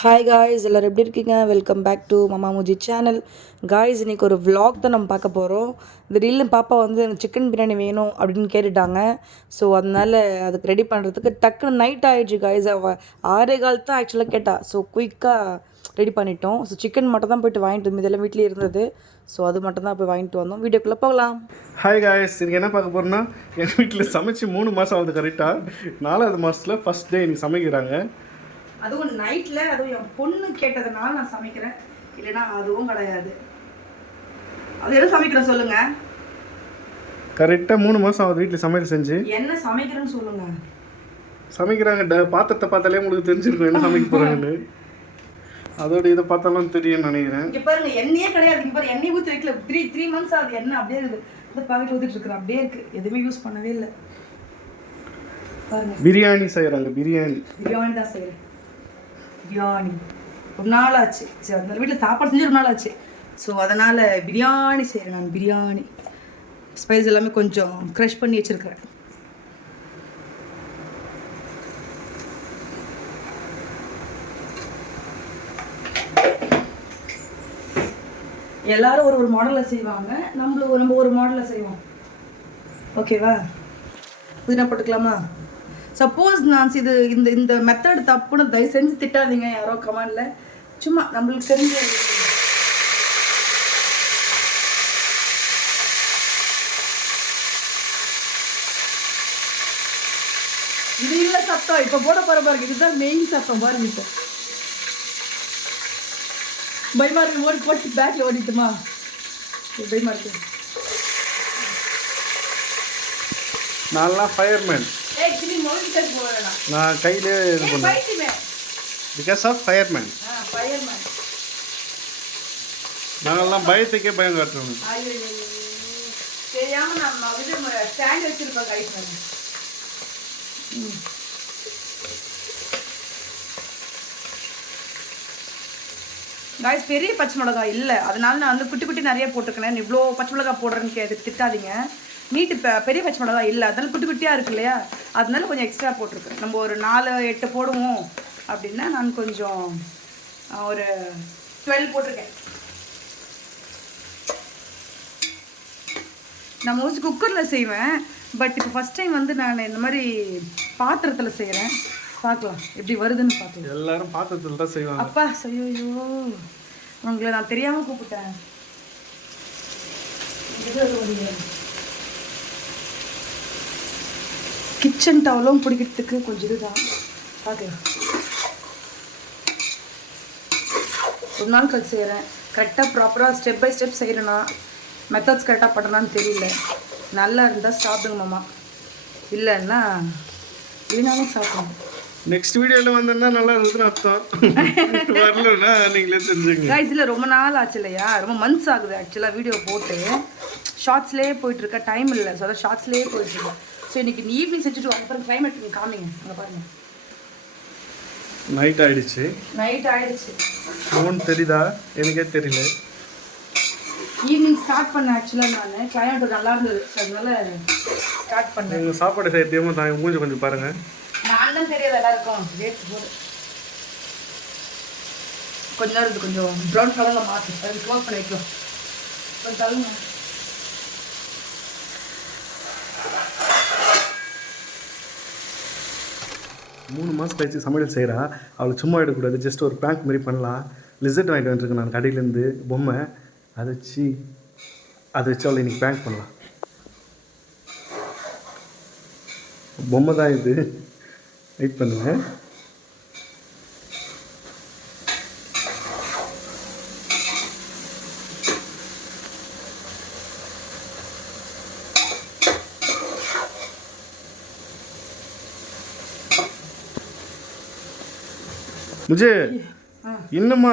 Hi guys, எல்லோரும் எப்படி இருக்கீங்க? வெல்கம் பேக் டு மாமா மூஜி சேனல். காய்ஸ், இன்றைக்கி ஒரு vlog தான் நம்ம பார்க்க போகிறோம். திடீர்னு பாப்பா வந்து எனக்கு சிக்கன் பிரியாணி வேணும் அப்படின்னு கேட்டுட்டாங்க. ஸோ அதனால் அதுக்கு ரெடி பண்ணுறதுக்கு டக்குன்னு நைட் ஆகிடுச்சு காய்ஸ். அவள் 6:15 தான் ஆக்சுவலாக கேட்டாள். ஸோ குயிக்காக ரெடி பண்ணிட்டோம். ஸோ சிக்கன் மட்டும் தான் போய்ட்டு வாங்கிட்டு வந்து இதெல்லாம் வீட்லேயே இருந்தது. ஸோ அது மட்டும் தான் போய் வாங்கிட்டு வந்தோம். வீடியோக்குள்ளே போகலாம். ஹாய் காய்ஸ், இன்றைக்கி என்ன பார்க்க போகிறோன்னா, எங்கள் வீட்டில் சமைச்சு 3 மாதம் ஆகுது கரெக்டாக. 4வது மாதத்தில் ஃபஸ்ட் டே இன்றைக்கி சமைக்கிறாங்க. அதுவும் நைட்டில், அதுவும் என் பொண்ணு கேட்டதுனால நான் சமைக்கிறேன், இல்லைன்னா அதுவும் கிடையாது. அது எதுவும் சமைக்கிறேன் சொல்லுங்க. கரெக்டாக 3 மாதம் ஆகுது வீட்டில் சமையல் செஞ்சு. என்ன சமைக்கிறேன்னு சொல்லுங்க. சமைக்கிறாங்க, பாத்திரத்தை பார்த்தாலே உங்களுக்கு தெரிஞ்சிருக்கும் என்ன சமைக்க போகிறாங்கன்னு. அதோட இதை பார்த்தாலும் தெரியும்னு நினைக்கிறேன். இங்கே பாருங்க, எண்ணெயே கிடையாது. இங்கே பாருங்க, எண்ணெய் ஊற்றி வைக்கல. த்ரீ மந்த்ஸ் ஆகுது. எண்ணெய் அப்படியே இருக்குது. இந்த பாக்கெட் ஊற்றிட்டு இருக்கிறேன், அப்படியே இருக்குது. எதுவுமே யூஸ் பண்ணவே இல்லை. பாருங்க, பிரியாணி செய்கிறாங்க. பிரியாணி தான் செய்கிறேன். பிரியாணி ஒரு நாள் ஆச்சு. சரி, அந்த வீட்டில் சாப்பாடு செஞ்சு ஒரு நாள் ஆச்சு. ஸோ அதனால் பிரியாணி செய்கிறேன். நான் பிரியாணி ஸ்பைஸ் எல்லாமே கொஞ்சம் க்ரஷ் பண்ணி வச்சுருக்கிறேன். எல்லாரும் ஒரு மாடலில் செய்வாங்க, நம்ம ஒரு மாடலில் செய்வோம். ஓகேவா? புதினா போட்டுக்கலாமா? சப்போஸ் நான் இது இந்த மெத்தட் தப்புன்னு தயவு செஞ்சு திட்டாதீங்க யாரோ கமெண்டில். சும்மா நம்மளுக்கு தெரிஞ்ச இது இல்லை சத்தம். இப்போ போட போகிற பாருங்க, இதுதான் மெயின் சத்தம். பாருங்க, இப்போ பயமா இருக்கு. ஓடி போட்டு பேக்கில் ஓடிட்டுமா? பயமா இருக்கு. நான்லாம் ஃபயர்மேன். நான் கையிலே இது பண்ணுவேன். Because of fireman. நாங்கள்லாம் பயத்துக்கே பயம் காட்டுறோம். காய்ஸ், பெரிய பச்சை மிளகாய் இல்லை, அதனால நான் வந்து குட்டி குட்டி நிறைய போட்டிருக்கேன். இவ்வளோ பச்சை மிளகாய் போடுறேன்னு திட்டாதீங்க. நீட்டு பெரிய பச்சை மிளகாய் இல்லை, அதனால குட்டி குட்டியாக இருக்கு இல்லையா, அதனால கொஞ்சம் எக்ஸ்ட்ரா போட்டிருக்கேன். நம்ம ஒரு 4-8 போடுவோம் அப்படின்னா நான் கொஞ்சம் ஒரு 12 போட்டிருக்கேன். நான் மோஸ்ட்லி குக்கரில் செய்வேன், பட் இப்போ ஃபஸ்ட் டைம் வந்து நான் இந்த மாதிரி பாத்திரத்தில் செய்கிறேன். பார்க்கலாம் எப்படி வருதுன்னு பார்க்கலாம். எல்லாரும் பாத்திரத்தில் தான் செய்வாங்க. அப்பா ஐயோ, உங்களை நான் தெரியாமல் கூப்பிட்டேன். கிச்சன் டவலும் பிடிக்கிறதுக்கு கொஞ்சம் இதுதான் பார்க்கலாம். ஒரு நாள் கழிச்சு செய்கிறேன். கரெக்டாக ப்ராப்பராக ஸ்டெப் பை ஸ்டெப் செய்கிறேன்னா, மெத்தட்ஸ் கரெக்டாக பண்ணுறான்னு தெரியல. நல்லா இருந்தால் சாப்பிடுங்க மாமா, இல்லைன்னா இல்லைனாலும் சாப்பிடுங்க. நெக்ஸ்ட் வீடியோவில் வந்தேன்னா நல்லா இருக்குதுன்னு அர்த்தம். வரலன்னா நீங்களே தெரிஞ்சுங்க. கைஸ், இல்லை ரொம்ப நாள் ஆச்சு இல்லையா, ரொம்ப மந்த்ஸ் ஆகுது ஆக்சுவலாக வீடியோ போட்டு. ஷார்ட்ஸ்லேயே போயிட்டுருக்க, டைம் இல்லை. ஸோ அதான் ஷார்ட்ஸ்லேயே போயிட்டுருக்கேன். ஸோ இன்றைக்கி ஈவினிங் செஞ்சுட்டு அப்புறம் கிளைமேட் நீங்கள் காமிங்க. அங்கே பாருங்கள், நைட் ஆகிடுச்சு. ஃபோன் தெரியுதா? எனக்கே தெரியல. ஈவினிங் ஸ்டார்ட் பண்ணேன் ஆக்சுவலாக. நான் கிளைமேட் நல்லா இருந்தது, அதனால ஸ்டார்ட் பண்ணேன். நீங்கள் சாப்பாடு செய்யறதையும் தான் மூஞ்சி கொஞ்சம் பாருங்கள். நான் தான் தெரியாது எல்லாருக்கும். ரேட் போடு கொஞ்ச நேரம் இது கொஞ்சம் ப்ரௌன் கலரில் மாற்றி அது க்ளோஸ் பண்ணி வைக்கலாம். கொஞ்சம் தள்ளுங்க. மூணு மாதம் கழிச்சு சமையல் செய்கிறா. அவளுக்கு சும்மா எடுக்கக்கூடாது, ஜஸ்ட் ஒரு ப்ராங்க் மாதிரி பண்ணலாம். லிசர்ட் வாங்கிட்டு வந்துருக்கேன் நான் கடையிலேருந்து, பொம்மை. அதை வச்சு அவளை இன்றைக்கி ப்ராங்க் பண்ணலாம். பொம்மை தான் இது. வெயிட் பண்ணுங்க. முஜே என்னம்மா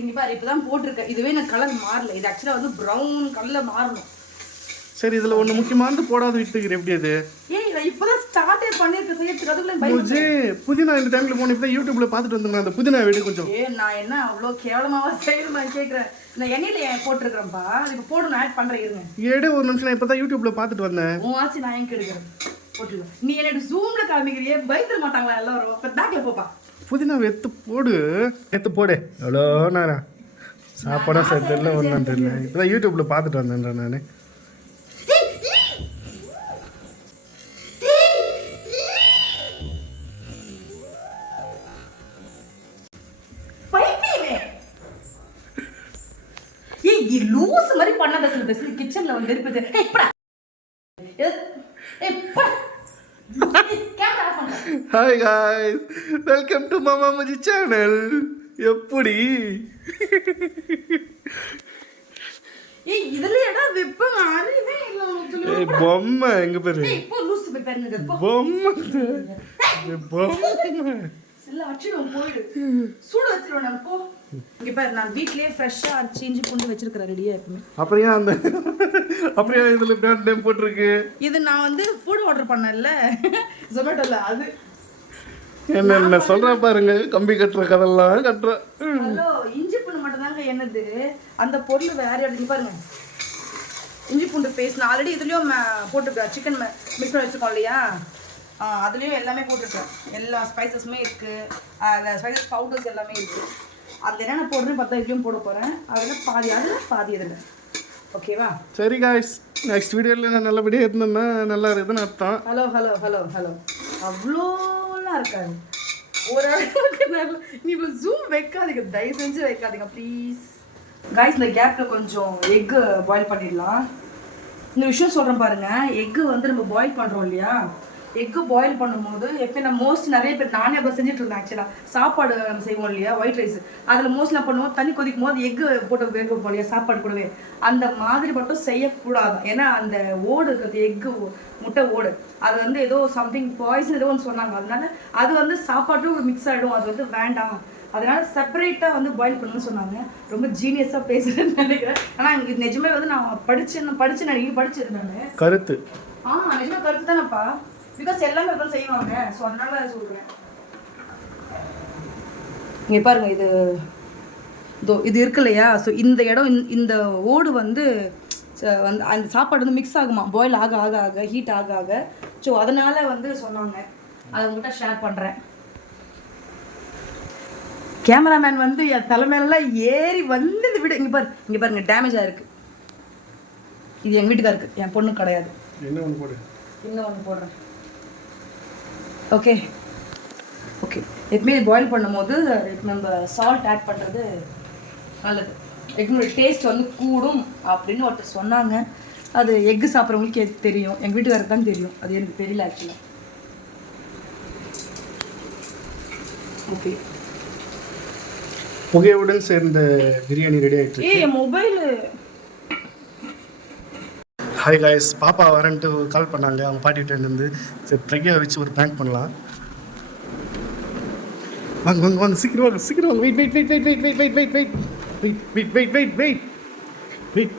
இங்க பாரு, இப்பதான் போட்டிருக்கேன். இதுவே நான் கலர் மாறல. இது ஆக்சுவலா வந்து ப்ரௌன் கலர்ல மாறணும். சரி, இதுல ஒண்ணு முக்கியமானது போடாத விட்டுக்கிறேன். எப்படி அது? ஏய், நான் இப்பதான் ஸ்டார்ட் பண்ணிருக்கேன் செய்யறதுக்கு. அதுக்குள்ள பை முஜே புதினா இந்த டைம்ல போன இப்ப யூடியூப்ல பாத்துட்டு வந்தேன். அந்த புதினா வெடி கொஞ்சம். நான் என்ன அவ்வளோ கேவலமாவா செய்யணும் நான் கேட்குறேன். நான் எண்ணெயில போட்டிருக்கிறேன்ப்பா, இப்போ போட்டு நான் ஆட் பண்ணுறேன். இருங்க ஒரு நிமிஷம். நான் இப்போ தான் யூடியூப்ல பார்த்துட்டு வந்தேன். உன் ஆச்சு நான் எங்கே எடுக்கிறேன் போட்டுருவேன். நீ என்னோட ஜூமில் காமிக்கிறியே, பயந்துட மாட்டாங்களா எல்லாரும்? இப்போ பேக்கில் போப்பா. புதினா எடுத்து போடு எவ்வளோ நேரம் சாப்பாடும் சரி தெரியல ஒன்றும் தெரியல இப்போதான் யூடியூப்பில் பார்த்துட்டு வந்தேன் நான். ஏய் லூஸ் மாதிரி பண்ணாத சில பேர் கிச்சன்ல வந்து இருப்பது. ஏய் போடா. ஏய் போடா. கேமரா ஆஃப் பண்ணு. ஹாய் காய்ஸ், வெல்கம் டு மாமா முஜி சேனல். எப்படி ஏய் இதுல எடா வெப்பம் அறிவே இல்ல உங்களுக்கு. ஏய் பொம்மை எங்க பேரு? ஏய் போ லூஸ் போய் பாருங்க போ. பொம்மை பொம்மை செல்ல வச்சிடுவோம் போயிடு. சூடு வச்சிடுவோம் நான் போ. இங்க பாரு நான் வீட்லயே ஃப்ரெஷ்ஷா அரைச்சி இஞ்சி பூண்டு வச்சிருக்கேன் ரெடியா எப்பவுமே. அப்புறம் ஏன் இதுல பிராண்ட் நேம் போட்டிருக்கு? இது நான் வந்து ஃபுட் ஆர்டர் பண்ணேன்ல ஜொமேட்டோல அது. என்ன சொல்றா பாருங்க, கம்பி கட்டுற கதெல்லாம் கட்டுற. ஹலோ இஞ்சி பூண்டு மட்டும் தாங்க என்னது, அந்த பொருள் வேற எடுத்து பாருங்க. இஞ்சி பூண்டு பேஸ்ட் நான் ஆல்ரெடி இதுலயும் போட்டுருக்கேன். சிக்கன் மிக்ஸ் பண்ணி வச்சிருக்கோம் இல்லையா, அதுலேயும் எல்லாமே போட்டுருக்கேன். எல்லா ஸ்பைசஸுமே இருக்குது, அந்த ஸ்பைசஸ் பவுடர்ஸ் எல்லாமே இருக்குது. அது என்னென்ன போடுறேன்னு பார்த்தா இதுலேயும் போட போகிறேன். அதில் பாதி அதில் பாதி இதில். ஓகேவா? சரி காய்ஸ், நெக்ஸ்ட் வீடியோவில் நான் நல்லபடியாக இருந்தேன்னா நல்லா இருக்குதுன்னு அர்த்தம். ஹலோ ஹலோ ஹலோ ஹலோ அவ்வளோலாம் இருக்காது, ஓரளவுக்கு நல்லா. நீ இப்போ ஜூம் வைக்காதீங்க, தயவு செஞ்சு வைக்காதீங்க ப்ளீஸ். காய்ஸ் இந்த கேப்பில் கொஞ்சம் எக்கு பாயில் பண்ணிடலாம். இந்த விஷயம் சொல்கிறேன் பாருங்கள், எக்கு வந்து நம்ம பாயில் பண்ணுறோம் இல்லையா, எக்கு பாயில் பண்ணும்போது எப்போ நான் மோஸ்ட் நிறைய பேர் நானே அப்போ செஞ்சுட்டு இருந்தேன். ஆக்சுவலாக சாப்பாடு நம்ம செய்வோம் இல்லையா ஒயிட் ரைஸ், அதில் மோஸ்ட்லாம் பண்ணுவோம் தண்ணி கொதிக்கும் போது எக்கு போட்டு வேக வைப்போம் இல்லையா சாப்பாடு கூடவே. அந்த மாதிரி மட்டும் செய்யக்கூடாது. ஏன்னா அந்த ஓடு இருக்கிறது எக்கு முட்டை ஓடு, அது வந்து ஏதோ சம்திங் பாய்சன் ஏதோ ஒன்று சொன்னாங்க. அதனால அது வந்து சாப்பாட்டும் மிக்ஸ் ஆகிடும், அது வந்து வேண்டாம். அதனால செப்பரேட்டாக வந்து பாயில் பண்ணணும்னு சொன்னாங்க. ரொம்ப ஜீனியஸாக பேசுகிறேன்னு நினைக்கிறேன். ஆனால் இது நிஜமே வந்து நான் படிச்சு நான் இங்கே படிச்சிருந்தேன் கருத்து. நிஜமாக கருத்து தானேப்பா, பிகாஸ் எல்லாமே அதான் செய்வாங்க. ஸோ அதனால சொல்கிறேன். இங்கே பாருங்க, இது இருக்கு இல்லையா, ஸோ இந்த இடம் இந்த ஓடு வந்து அந்த சாப்பாடு வந்து மிக்ஸ் ஆகுமா, பாயில் ஆக ஆக ஆக ஹீட் ஆக ஆக. ஸோ அதனால வந்து சொன்னாங்க, அதை உங்கள்கிட்ட ஷேர் பண்ணுறேன். கேமராமேன் வந்து என் தலைமையிலாம் ஏறி வந்து இந்த வீடு இங்கே பாருங்க டேமேஜ் ஆகிருக்கு. இது எங்கள் வீட்டுக்காருக்கு, என் பொண்ணு கிடையாது. இன்னும் ஒன்று போடுறேன். ஓகே ஓகே எப்பவுமே பாயில் பண்ணும்போது நம்ம சால்ட் ஆட் பண்ணுறது நல்லது. எங்களோட டேஸ்ட் வந்து கூடும் அப்படின்னு ஒருத்தர் சொன்னாங்க. அது எக்கு சாப்பிட்றவங்களுக்கு தெரியும், எங்கள் வீட்டுக்காரருக்கு தான் தெரியும், அது எனக்கு தெரியல ஆக்சுவலாக. ஓகே புகையுடன் சேர்ந்த பிரியாணி ரெடி ஆகிட்டு. என் மொபைலு. ஹாய் காய்ஸ், பாப்பா வரேன்ட்டு கால் பண்ணாங்க அவங்க பாட்டிகிட்டேருந்து. சரி பிரக்யா வச்சு ஒரு ப்ராங்க் பண்ணலாம். வாங்க வாங்க வாங்க சீக்கிரம் வாங்க சீக்கிரம் வாங்க. Wait wait wait wait wait wait wait wait wait wait wait wait wait wait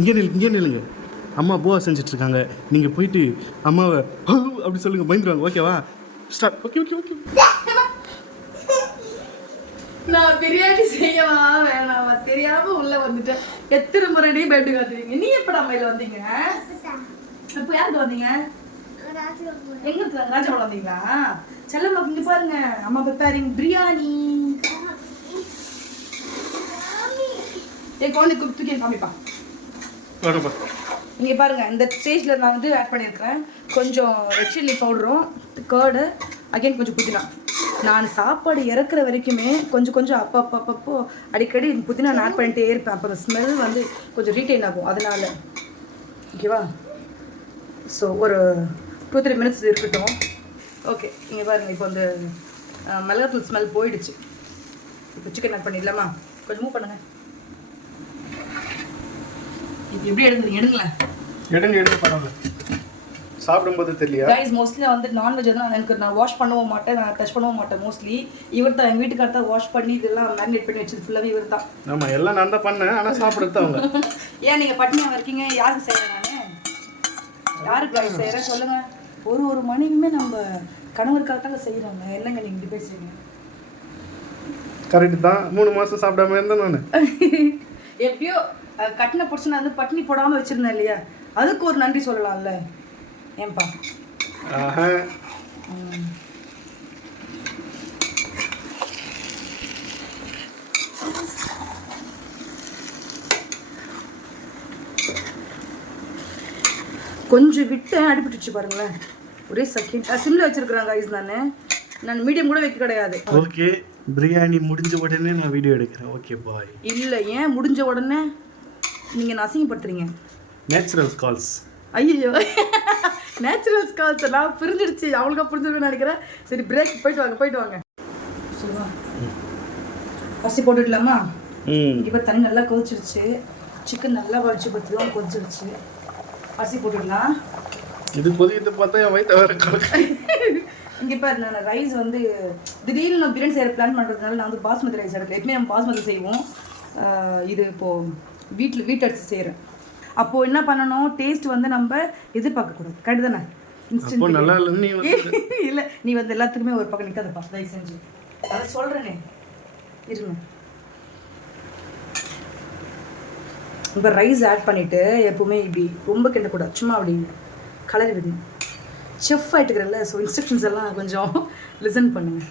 இங்கே நில்லுங்க. அம்மா போவா செஞ்சிட்ருக்காங்க, நீங்கள் போயிட்டு அம்மாவை அப்படி சொல்லுங்கள், பயந்துருவாங்க. ஓகேவா? ஸ்டார்ட். Okay okay okay. நான் பிரியாணி செய்யவா வேணாமா தெரியாம உள்ள வந்துட்டேன். எத்தனை முறையே பேட்டு காத்துறீங்க. நீ எப்படா அம்மையில வந்தீங்க? இப்போ யாருக்கு வந்தீங்க? எங்க ராஜாவோட வந்தீங்களா? செல்லம்மா இங்க பாருங்க, அம்மா ப்ரிப்பேரிங் பிரியாணி. என் குழந்தை தூக்கி காமிப்பா. இங்கே பாருங்க, இந்த ஸ்டேஜில் நான் வந்து ஆட் பண்ணியிருக்கிறேன் கொஞ்சம் ரெட் சில்லி பவுடரும் கர்டு, அகைன் கொஞ்சம் புதினா. நான் சாப்பாடு இறக்குற வரைக்குமே கொஞ்சம் அப்பப்போ அடிக்கடி புதினா நான் ஆட் பண்ணிட்டே இருப்பேன். அப்போ அந்த ஸ்மெல் வந்து கொஞ்சம் ரீட்டைன் ஆகும், அதனால. ஓகேவா? ஸோ ஒரு 2-3 மினிட்ஸ் இருக்கட்டும். ஓகே இங்கே பாருங்கள், இப்போ அந்த மிளகாத்தூள் ஸ்மெல் போயிடுச்சு. இப்போ சிக்கன் ஆட் பண்ணிடலாமா? கொஞ்சம் மூவ் பண்ணுங்கள். இப்போ எப்படி எடுங்களேன். எடுங்க பரவாயில்ல, சாப்பிடும்போது தெரியல. கைஸ் மோஸ்ட்லி வந்து நான்வெஜ் தான் எனக்கு நான் வாஷ் பண்ணவும் மாட்டேன், நான் டச் பண்ணவும் மாட்டேன். மோஸ்ட்லி இவர் தான், எங்கள் வீட்டுக்கார தான் வாஷ் பண்ணி இதெல்லாம் மேரினேட் பண்ணி வச்சது ஃபுல்லாகவே இவர் தான். ஆமாம், எல்லாம் நான் தான் பண்ணேன், ஆனால் சாப்பிடுறது அவங்க. ஏன் நீங்கள் பட்டினியாக இருக்கீங்க? யாருக்கு செய்கிறேன் நான்? யாருக்கு கைஸ் செய்கிறேன் சொல்லுங்கள். ஒரு மணிக்குமே நம்ம கணவருக்காக தாங்க செய்கிறோங்க. என்னங்க நீங்கள் இப்படி பேசுகிறீங்க? கரெக்டு தான். 3 மாதம் சாப்பிடாம இருந்தேன் நான். எப்படியோ கட்டின புடிச்சு வந்து பட்டினி போடாமல் வச்சுருந்தேன் இல்லையா, அதுக்கு ஒரு நன்றி சொல்லலாம்ல. ஏன்பா கொஞ்சம் விட்டேன் அடிபட்டுச்சு பாருங்களேன். ஒரே செகண்ட் சிம்மில் வச்சுருக்குறாங்க ஐஸ். நான் மீடியம் கூட வைக்க கிடையாது. ஓகே, பிரியாணி முடிஞ்ச உடனே நான் வீடியோ எடுக்கிறேன். Okay bye. இல்லை, ஏன் முடிஞ்ச உடனே நீங்கள் நான் அசிங்கப்படுத்துறீங்க? Natural calls. ஐயோ, நேச்சுரல் கால்ஸ் எல்லாம் புரிஞ்சிடுச்சு. அவளுக்கா புரிஞ்சிருக்குன்னு நினைக்கிறேன். சரி, பிரேக் போயிட்டு வாங்க. சொல்லுவா, பசி போட்டுடலாமா? இப்போ தண்ணி நல்லா கொதிச்சிருச்சு. சிக்கன் நல்லா வலிச்சு பற்றிலாம் கொதிச்சிருச்சு. அரிசி போட்டுடலாம். இது கொதிக்கிட்டு பார்த்தா என் வயிற்று வேறு கலக்கு. இங்கே பாரு, நான் ரைஸ் வந்து திடீர்னு நான் பிரியாணி செய்கிற பிளான் பண்ணுறதுனால நான் வந்து பாஸ்மதி ரைஸ் எடுக்கல. எப்பவுமே நம்ம பாஸ்மதி செய்வோம். இது இப்போது வீட்டு அரிசி செய்கிறேன். அப்போது என்ன பண்ணணும், டேஸ்ட் வந்து நம்ம எதிர்பார்க்கக்கூடாது. கரெக்டு தானே? இன்ஸ்டன்ட் நல்லா இல்லை. இல்லை, நீ வந்து எல்லாத்துக்குமே ஒரு பக்கம் நிற்காதப்பா, தயவு செஞ்சு. அதை சொல்கிறேனே, இருங்க. இப்போ ரைஸ் ஆட் பண்ணிவிட்டு எப்போவுமே இப்படி ரொம்ப கிண்டக்கூடாது, சும்மா அப்படி கலரி விடணும். செஃப் ஆகிட்டுக்கிறல்ல, ஸோ இன்ஸ்ட்ரக்ஷன்ஸ் எல்லாம் கொஞ்சம் லிசன் பண்ணுங்க.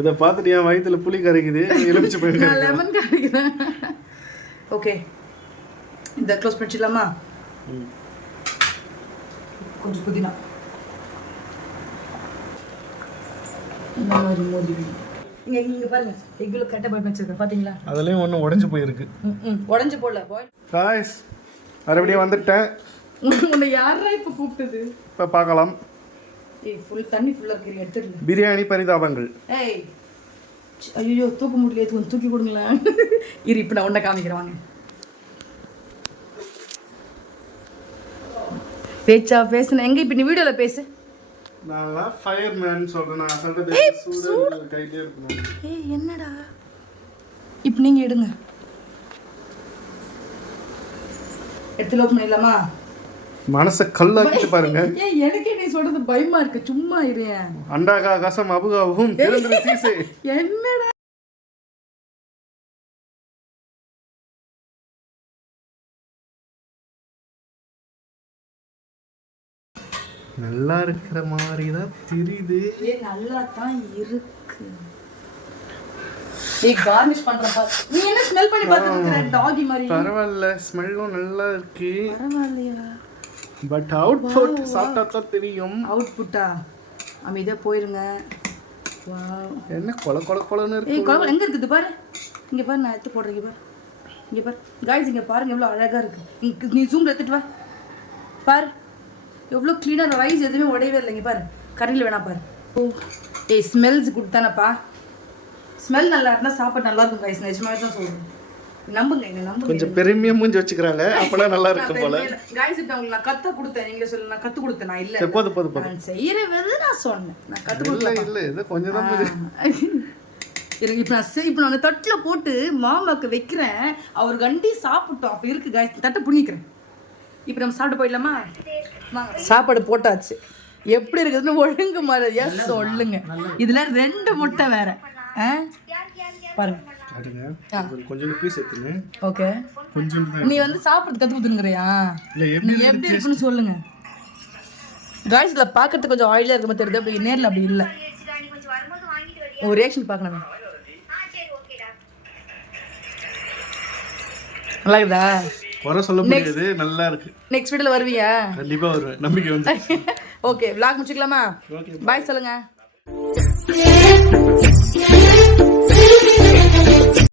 இதை பார்த்துட்டு என் வயிற்றுல புளி கரைக்குது, எலுமிச்சு போய் நான் லெமன் கரைக்கிறேன். ஓகே, இந்த க்ளோஸ் பண்ணிடலாமா? கொஞ்சம் புதினா இந்த மாதிரி மோதி இங்கே பாருங்க, எக்குள்ள கரெக்டாக போய் வச்சிருக்கேன் பார்த்தீங்களா? அதுலேயும் ஒன்று உடஞ்சி போயிருக்கு. உடஞ்சி போடல பாய். காய்ஸ், மறுபடியும் வந்துட்டேன். உன்னை யாரா இப்போ கூப்பிட்டது? இப்போ பார்க்கலாம். ஏய், ஃபுல் தண்ணி ஃபுல்லாக இருக்கிறீங்க, எடுத்துடல. பிரியாணி பரிதாபங்கள். ஏய், ஐயோ தூக்க முடியல, கொஞ்சம் தூக்கி கொடுங்களேன். இரு, இப்போ நான் உன்னை காமிக்கிறேன் வாங்க. பேச்சா பேசுன எங்க? இப்போ நீ வீடியோவில் பேசு. நான் ஃபயர்மேன் சொல்கிறேன். நான் சொல்கிறது சூடு கையிலே இருக்கணும். ஏய், என்னடா இப்போ நீங்கள் எடுங்க. எடுத்து லோப் பண்ணிடலாமா? மனசை கல்லாக்கிட்டு பாருங்க. ஏய், எனக்கே நீ சொல்றது பயமா இருக்கு, சும்மா இரு. அண்டாகா கசம் அபுகாவும் திறந்துரு சீசே. என்னடா நல்லா இருக்கிற மாதிரி தான் தெரியுது. ஏய், நல்லா தான் இருக்கு. ஏய், கார்னிஷ் பண்றப்பா நீ என்ன ஸ்மெல் பண்ணி பாத்துக்கிற டாகி மாதிரி? பரவாயில்ல, ஸ்மெல்லும் நல்லா இருக்கு. பரவாயில்லையா? பட் அவுட்புட் சாப்பிட்டா தான் தெரியும். அவுட்புட்டா? அமைதியா போயிருங்க. வாவ், என்ன கொலன்னு இருக்கு. ஏய், குழம்பு எங்க இருக்குது பாரு. இங்க பாரு, நான் எடுத்து போடுறேன். இங்க பாரு गाइस, இங்க பாருங்க எவ்வளவு அழகா இருக்கு. நீ ஜூம்ல எடுத்துட்டு வா பாரு, எவ்வளோ க்ளீனாக. ரைஸ் எதுவுமே உடையவே இல்லை. இங்கே பாரு, கரையில் வேணா பாரு. ஓ, ஏய், ஸ்மெல்ஸ் கொடுத்தானப்பா. ஸ்மெல் நல்லா இருந்தால் சாப்பாடு நல்லா இருக்கும் கைஸ், நிஜமாவே தான் சொல்கிறேன். நம்புங்க, என்ன நம்புங்க. கொஞ்சம் பெருமையாக மூஞ்சி வச்சுக்கிறாங்க, அப்போனா நல்லா இருக்கும் போல. கைஸ், இப்போ உங்களுக்கு நான் கற்று கொடுத்தேன். நீங்கள் சொல்ல நான் கற்றுக் கொடுத்தேன். நான் இல்லை, போதும் நான் செய்கிற வித நான் சொன்னேன். நான் கற்றுக் கொடுத்தேன். இல்லை இது கொஞ்சம் தான் எனக்கு இப்போ நான் தட்டில் போட்டு மாமாவுக்கு வைக்கிறேன். அவர் கண்டி சாப்பிட்டோம். அப்போ இருக்குது கைஸ், தட்டை புண்ணிக்கிறேன். இப்போ நம்ம சாப்பிட்டு போயிடலாமா? சாப்பாடு போட்டாச்சு. எப்படி இருக்குதுன்னு ஒழுங்கு மாதிரியா சொல்லுங்க. இதுல 2 முட்டை வேற. பாருங்க, கொஞ்சம் பீஸ் எடுத்துங்க. ஓகே, கொஞ்சம் நீ வந்து சாப்பிட்றது கற்று கொடுத்துருங்கிறியா? நீ எப்படி இருக்குன்னு சொல்லுங்க. காய்ஸ், இதில் பார்க்கறதுக்கு கொஞ்சம் ஆயிலாக இருக்க மாதிரி தெரியுது. அப்படி நேரில் அப்படி இல்லை. ஒரு ரியாக்ஷன் பார்க்கணும். நல்லா இருக்குதா? குறை சொல்ல முடியாது, நல்லா இருக்கு. நெக்ஸ்ட் வீடியோல வருவியா? கண்டிப்பா வருவேன், நம்பிக்கை வந்து. Okay, vlog முடிச்சுக்கலாமா? பாய் சொல்லுங்க.